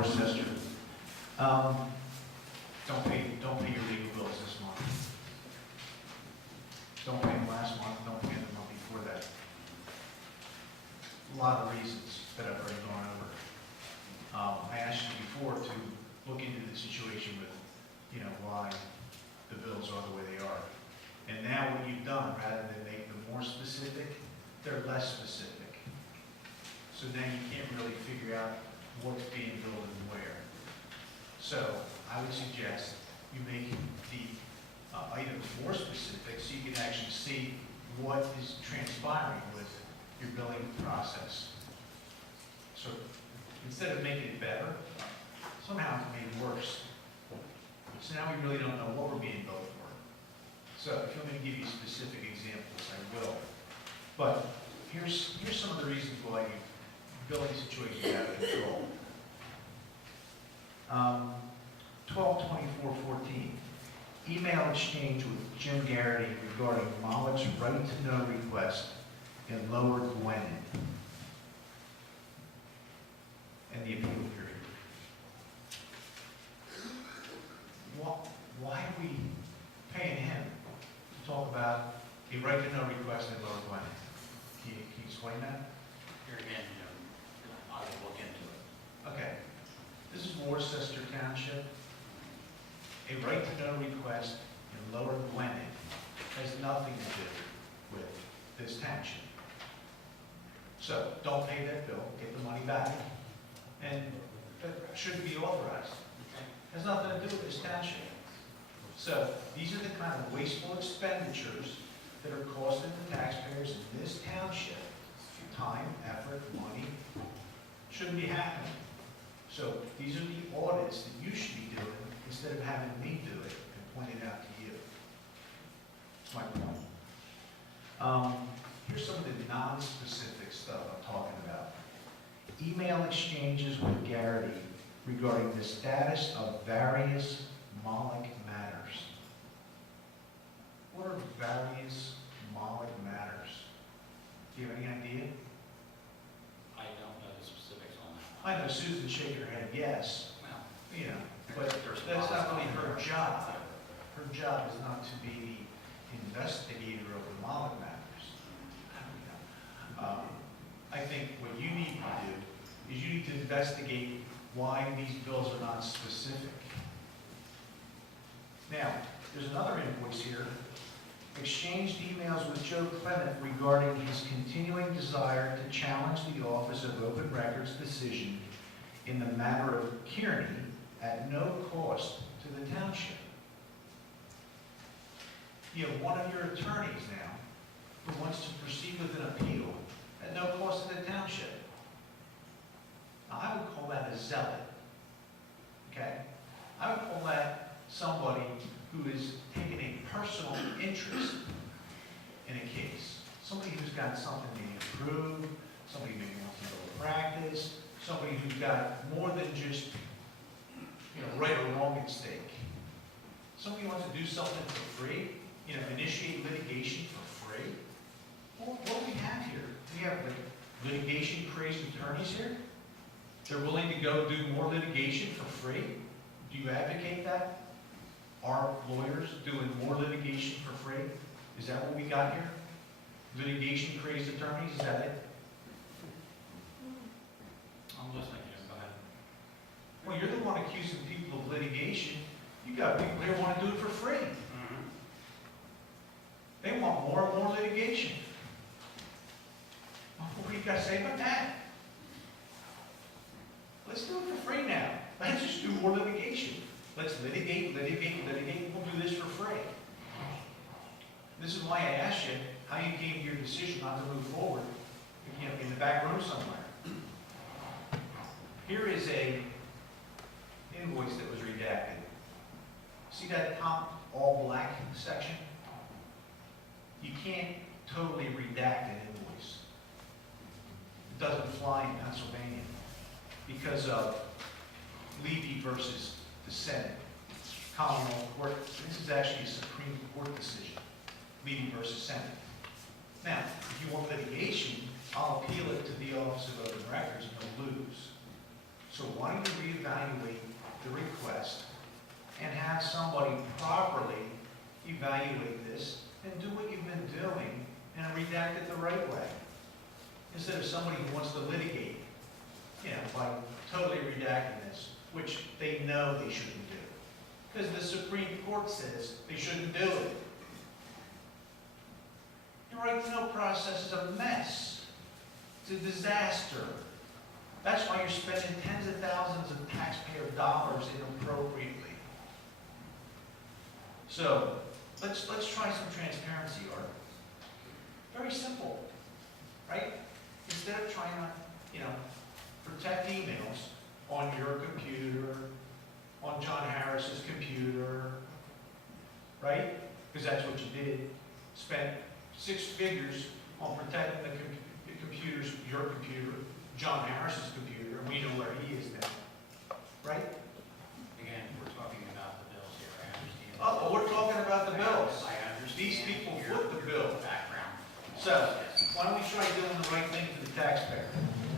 Worcester. Don't pay your legal bills this month. Don't pay them last month, don't pay them the month before that. A lot of reasons that I've already gone over. I asked you before to look into the situation with, why the bills are the way they are. And now what you've done, rather than make them more specific, they're less specific. So now you can't really figure out what's being billed and where. So I would suggest you make the items more specific so you can actually see what is transpiring with your billing process. So instead of making it better, somehow it's made worse. So now we really don't know what we're being billed for. So if you want me to give you specific examples, I will. But here's some of the reasons why your billing situation is out of control. 12/24/14, email exchange with Jim Garrity regarding Mollick's right-to-know request in Lower Gwinnett and the appeal period. Why are we paying him to talk about a right-to-know request in Lower Gwinnett? Can you explain that? Here again, I will look into it. Okay. This is Worcester Township. A right-to-know request in Lower Gwinnett has nothing to do with this township. So don't pay that bill, get the money back, and that shouldn't be authorized. It has nothing to do with this township. So these are the kind of wasteful expenditures that are costing the taxpayers in this township time, effort, money. Shouldn't be happening. So these are the audits that you should be doing instead of having me do it and point it out to you. That's my point. Here's some of the non-specific stuff I'm talking about. Email exchanges with Garrity regarding the status of various Mollick matters. What are various Mollick matters? Do you have any idea? I don't know the specifics on that. I know Susan shake her head yes, Well, but there's that's not really her lots of- job. Her job is not to be the investigator of the Mollick matters. I think what you need to do is you need to investigate why these bills are not specific. Now, there's another invoice here. Exchanged emails with Joe Clement regarding his continuing desire to challenge the Office of Open Records decision in the matter of Kearney at no cost to the township. You have one of your attorneys now who wants to proceed with an appeal at no cost to the township. Now, I would call that a zealot, okay? I would call that somebody who is taking a personal interest in a case. Somebody who's got something to improve, somebody maybe wants to go to practice, somebody who's got more than just, right or wrong at stake. Somebody wants to do something for free, initiate litigation for free. Well, what do we have here? We have litigation crazed attorneys here. They're willing to go do more litigation for free. Do you advocate that? Are lawyers doing more litigation for free? Is that what we got here? Litigation crazed attorneys, is that it? I'm listening to you. Go ahead. Well, you're the one accusing people of litigation. You got people here who want to do it for free. Mm-hmm. They want more and more litigation. What do you got to say about that? Let's do it for free now. Let's just do more litigation. Let's litigate. We'll do this for free. This is why I asked you how you came to your decision not to move forward, in the back room somewhere. Here is a invoice that was redacted. See that top all black section? You can't totally redact an invoice. It doesn't fly in Pennsylvania because of Levy versus the Senate. Commonwealth Court, this is actually a Supreme Court decision. Levy versus Senate. Now, if you want litigation, I'll appeal it to the Office of Open Records and you'll lose. So why don't you reevaluate the request and have somebody properly evaluate this and do what you've been doing and redact it the right way? Instead of somebody who wants to litigate, by totally redacting this, which they know they shouldn't do. Because the Supreme Court says they shouldn't do it. Your right to know process is a mess. It's a disaster. That's why you're spending tens of thousands of taxpayer dollars inappropriately. So, let's try some transparency, Art. Very simple, right? Instead of trying to, protect emails on your computer, on John Harris's computer, right? Because that's what you did. Spent 6 figures on protecting the computers, your computer, John Harris's computer, and we know where he is now, right? Again, we're talking about the bills here, I understand. Oh, we're talking about the bills. I understand. These people your foot the bill. Background. So, why don't we try doing the right thing for the taxpayer?